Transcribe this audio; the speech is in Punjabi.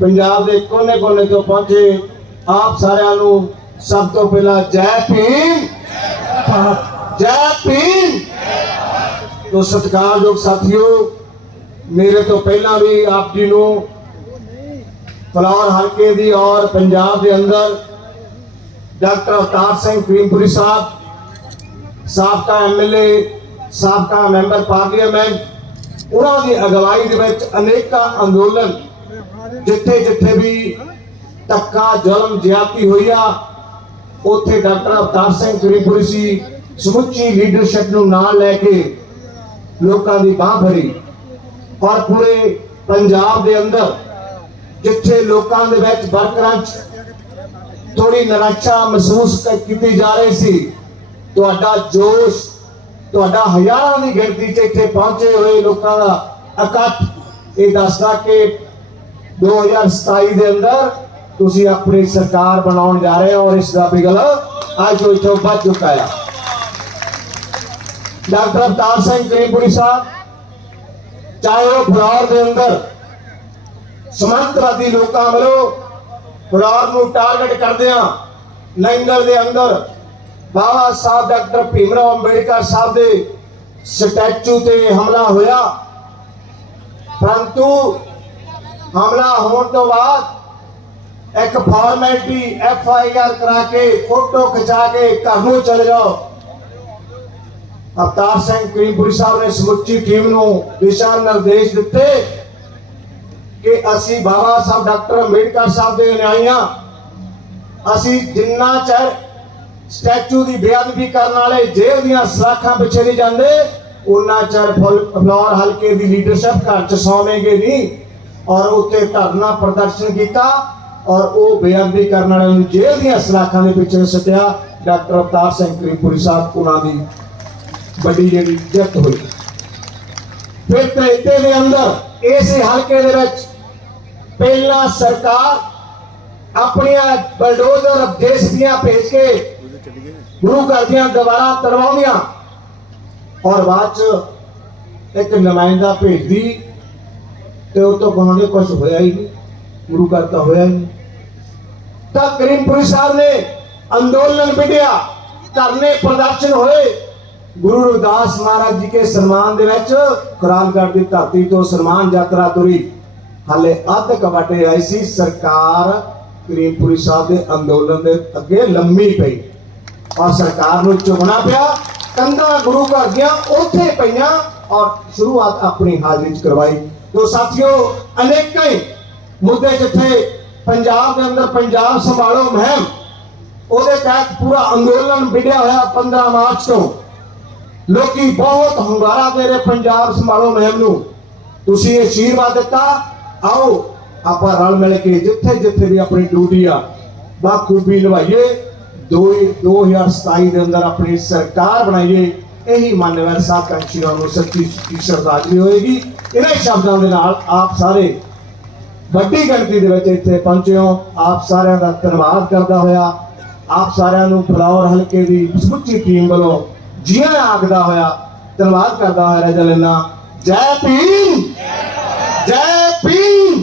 ਪੰਜਾਬ ਦੇ ਕੋਨੇ-ਕੋਨੇ ਤੋਂ ਪਹੁੰਚੇ ਆਪ ਸਾਰਿਆਂ ਨੂੰ ਸਭ ਤੋਂ ਪਹਿਲਾਂ ਜੈ ਭੀਮ। ਜੈ ਭੀਮ। ਤੋਂ ਸਤਿਕਾਰਯੋਗ ਸਾਥੀਓ, ਮੇਰੇ ਤੋਂ ਪਹਿਲਾਂ ਵੀ ਆਪ ਜੀ ਨੂੰ ਫਲੌਰ ਹਲਕੇ ਦੀ ਔਰ ਪੰਜਾਬ ਦੇ ਅੰਦਰ ਡਾਕਟਰ ਅਵਤਾਰ ਸਿੰਘ ਕਰੀਮਪੁਰੀ ਸਾਹਿਬ, ਸਾਬਕਾ ਐਮਐਲਏ ਸਾਬਕਾ ਮੈਂਬਰ ਪਾਰਲੀਮੈਂਟ, ਉਹਨਾਂ ਦੀ ਅਗਵਾਈ ਦੇ ਵਿੱਚ ਅਨੇਕਾਂ ਅੰਦੋਲਨ ਜਿੱਥੇ ਜਿੱਥੇ ਵੀ ਧੱਕਾ, ਜ਼ੁਲਮ ਜ਼ਿਆਦਤੀ ਹੋਈ ਆ, ਉੱਥੇ ਡਾਕਟਰ ਅਵਤਾਰ ਸਿੰਘ ਕਰੀਮਪੁਰੀ ਸੀ, ਸਮੁੱਚੀ ਲੀਡਰਸ਼ਿਪ ਨੂੰ ਨਾਲ ਲੈ ਕੇ ਲੋਕਾਂ ਦੀ ਬਾਹ ਫੜੀ। ਔਰ ਪੂਰੇ ਪੰਜਾਬ ਦੇ ਅੰਦਰ, ਜਿੱਥੇ ਲੋਕਾਂ ਦੇ ਵਿੱਚ ਵਰਕਰਾਂ 'ਚ ਥੋੜੀ ਨਿਰਾਸ਼ਾ ਮਹਿਸੂਸ ਕੀਤੀ ਜਾ ਰਹੀ ਸੀ, ਤੁਹਾਡਾ ਜੋਸ਼, ਤੁਹਾਡਾ ਹਜ਼ਾਰਾਂ ਦੀ ਗਿਣਤੀ 'ਚ ਇੱਥੇ ਪਹੁੰਚੇ ਹੋਏ ਲੋਕਾਂ ਦਾ ਇਕੱਠ ਇਹ ਦੱਸਦਾ ਕਿ 2027 ਦੇ ਅੰਦਰ ਤੁਸੀਂ ਆਪਣੀ ਸਰਕਾਰ ਬਣਾਉਣ ਜਾ ਰਹੇ ਹੋ ਔਰ ਇਸ ਦਾ ਬਿਗਲ ਅੱਜ ਤੋਂ ਇੱਥੋਂ ਵੱਧ ਚੁੱਕਾ ਹੈ। ਡਾਕਟਰ ਅਵਤਾਰ ਸਿੰਘ ਕਰੀਮਪੁਰੀ ਸਾਹਿਬ, ਚਾਹੇ ਉਹ ਫਲੌਰ ਦੇ ਅੰਦਰ ਸਮਾਂਤਰਵਾਦੀ ਲੋਕਾਂ ਵੱਲੋਂ ਫਲੌਰ ਨੂੰ ਟਾਰਗੇਟ ਕਰਦਿਆਂ ਲੰਗਰ ਦੇ ਅੰਦਰ ਬਾਬਾ ਸਾਹਿਬ ਡਾਕਟਰ ਭੀਮਰਾਓ ਅੰਬੇਡਕਰ ਸਾਹਿਬ ਦੇ ਸਟੈਚੂ ਤੇ ਹਮਲਾ ਹੋਇਆ। ਪਰੰਤੂ ਹਮਲਾ ਹੋਣ ਤੋਂ ਬਾਅਦ ਇੱਕ ਫਾਰਮੈਲਿਟੀ ਐਫ ਆਈ ਆਰ ਕਰਾ ਕੇ, ਫੋਟੋ ਖਿਚਾ ਕੇ ਘਰ ਨੂੰ ਚਲੇ ਜਾਓ। ਅਵਤਾਰ ਸਿੰਘ ਕਰੀਮਪੁਰੀ ਸਾਹਿਬ ਨੇ ਸਮੁੱਚੀ ਟੀਮ ਨੂੰ ਦਿਸ਼ਾ ਨਿਰਦੇਸ਼ ਦਿੱਤੇ ਕਿ ਅਸੀਂ ਬਾਬਾ ਸਾਹਿਬ ਡਾਕਟਰ ਅੰਬੇਡਕਰ ਸਾਹਿਬ ਦੇ ਅਨੁਆਈਆਂ ਅਸੀਂ ਜਿੰਨਾ ਚਿਰ ਸਟੈਚੂ ਦੀ ਬੇਅਦਬੀ ਕਰਨ ਵਾਲੇ ਜੇਲ੍ਹ ਦੀਆਂ ਸਲਾਖਾਂ ਪਿੱਛੇ ਨਹੀਂ ਜਾਂਦੇ ਉਹਨਾਂ ਚਿਰ ਫੁੱਲ- ਫਲੋਰ ਹਲਕੇ ਦੀ ਲੀਡਰਸ਼ਿਪ ਘਰ ਚ ਸੌਵੇਂਗੇ ਨਹੀਂ। ਔਰ ਉੱਤੇ ਧਰਨਾ ਪ੍ਰਦਰਸ਼ਨ ਕੀਤਾ ਔਰ ਉਹ ਬੇਅਦਬੀ ਕਰਨ ਵਾਲਿਆਂ ਨੂੰ ਜੇਲ੍ਹ ਦੀਆਂ ਸਲਾਖਾਂ ਦੇ ਪਿੱਛੇ ਸੱਟਿਆ ਡਾਕਟਰ ਅਵਤਾਰ ਸਿੰਘ ਕਰੀਮਪੁਰੀ ਸਾਹਿਬ, ਉਹਨਾਂ ਦੀ ਵੱਡੀ ਜਿਹੜੀ ਜਿੱਤ ਹੋਈ। ਫਿਰ ਤ੍ਰੇਤੇ ਦੇ ਅੰਦਰ, ਇਸੇ ਹਲਕੇ ਦੇ ਵਿੱਚ ਪਹਿਲਾਂ ਸਰਕਾਰ ਆਪਣੀਆਂ ਬਲਡੋਜ਼ਰ ਦੇਸ਼ ਦੀਆਂ ਭੇਜ ਕੇ ਗੁਰੂ ਘਰ ਦੀਆਂ ਦੁਬਾਰਾ ਤੜਵਾਉਂਦੀਆਂ। ਔਰ ਬਾਅਦ ਚ ਇੱਕ ਨੁਮਾਇੰਦਾ ਭੇਜਦੀ ਤੇ ਉਹ ਤੋਂ ਕਹਾਂਗੇ ਕੁਝ ਹੋਇਆ ਹੀ ਨਹੀਂ। ਗੁਰੂ ਘਰ ਤਾਂ ਹੋਇਆ ਹੀ ਨਹੀਂ। ਤਾਂ ਕਰੀਮਪੁਰੀ ਸਾਹਿਬ ਨੇ ਅੰਦੋਲਨ ਵਿੜਿਆ ਧਰਨੇ ਪ੍ਰਦਰਸ਼ਨ ਹੋਏ। ਗੁਰੂ ਰਵਿਦਾਸ ਮਹਾਰਾਜ ਜੀ ਕੇ ਸਨਮਾਨ ਦੇ ਵਿੱਚ ਕੁਰਾਨਗੜ੍ਹ ਦੀ ਧਰਤੀ ਤੋਂ ਸਨਮਾਨ ਯਾਤਰਾ ਤੁਰੀ। ਹਾਲੇ ਅੱਧ ਕਵਾਟੇ ਆਈ ਸੀ, ਸਰਕਾਰ ਕਰੀਮਪੁਰੀ ਸਾਹਿਬ ਦੇ ਅੰਦੋਲਨ ਦੇ ਅੱਗੇ ਲੰਮੀ ਪਈ। ਔਰ ਸਰਕਾਰ ਨੂੰ ਚੁਗਣਾ ਪਿਆ, ਕੰਧਾਂ ਗੁਰੂ ਘਰ ਗਿਆ ਉੱਥੇ ਪਈਆਂ ਔਰ ਸ਼ੁਰੂਆਤ ਆਪਣੀ ਹਾਜ਼ਰੀ ਚ ਕਰਵਾਈ। ਤੋ ਸਾਥੀਓ, ਅਨੇਕਾਂ ਹੀ ਮੁੱਦੇ ਜਿੱਥੇ ਪੰਜਾਬ ਦੇ ਅੰਦਰ ਪੰਜਾਬ ਸੰਭਾਲੋ ਮੁਹਿੰਮ, ਉਹਦੇ ਤਹਿਤ ਪੂਰਾ ਅੰਦੋਲਨ ਵਿੜਿਆ ਹੋਇਆ 15 ਮਾਰਚ ਤੋਂ। ਲੋਕੀ ਬਹੁਤ ਹੰਗਾਰਾ ਦੇ ਰਹੇ ਪੰਜਾਬ ਸੰਭਾਲੋ ਮੁਹਿੰਮ ਨੂੰ। ਤੁਸੀਂ ਇਹ ਅਸ਼ੀਰਵਾਦ ਦਿੱਤਾ, ਆਓ ਆਪਾਂ ਰਲ ਮਿਲ ਕੇ ਜਿੱਥੇ ਜਿੱਥੇ ਵੀ ਆਪਣੀ ਡਿਊਟੀ ਆ, ਬਾਖੂਬੀ ਨਿਭਾਈਏ। ਦੋ 2027 ਦੇ ਅੰਦਰ ਆਪਣੀ ਸਰਕਾਰ ਬਣਾਈਏ, ਇਹੀ ਮਾਨਵਰ ਸਾਕਾਂਕਸ਼ੀਆਂ ਨੂੰ ਸੱਚੀ ਸੁੱਚੀ ਸ਼ਰਧਾਂਜਲੀ ਹੋਏਗੀ। ਇਹਨਾਂ ਸ਼ਬਦਾਂ ਦੇ ਨਾਲ ਆਪ ਸਾਰੇ ਵੱਡੀ ਗਿਣਤੀ ਦੇ ਵਿੱਚ ਇੱਥੇ ਪਹੁੰਚੇ ਹੋ। ਆਪ ਸਾਰਿਆਂ ਦਾ ਧੰਨਵਾਦ ਕਰਦਾ ਹੋਇਆ। ਆਪ ਸਾਰਿਆਂ ਨੂੰ ਫਲੌਰ ਹਲਕੇ ਦੀ ਸਮੁੱਚੀ ਟੀਮ ਵੱਲੋਂ। ਜੀਆਂ ਆਖਦਾ ਹੋਇਆ, ਧੰਨਵਾਦ ਕਰਦਾ ਹੋਇਆ ਰਜਾ ਲੈਣਾ ਜੈ ਭੀਮ! ਜੈ ਭੀਮ!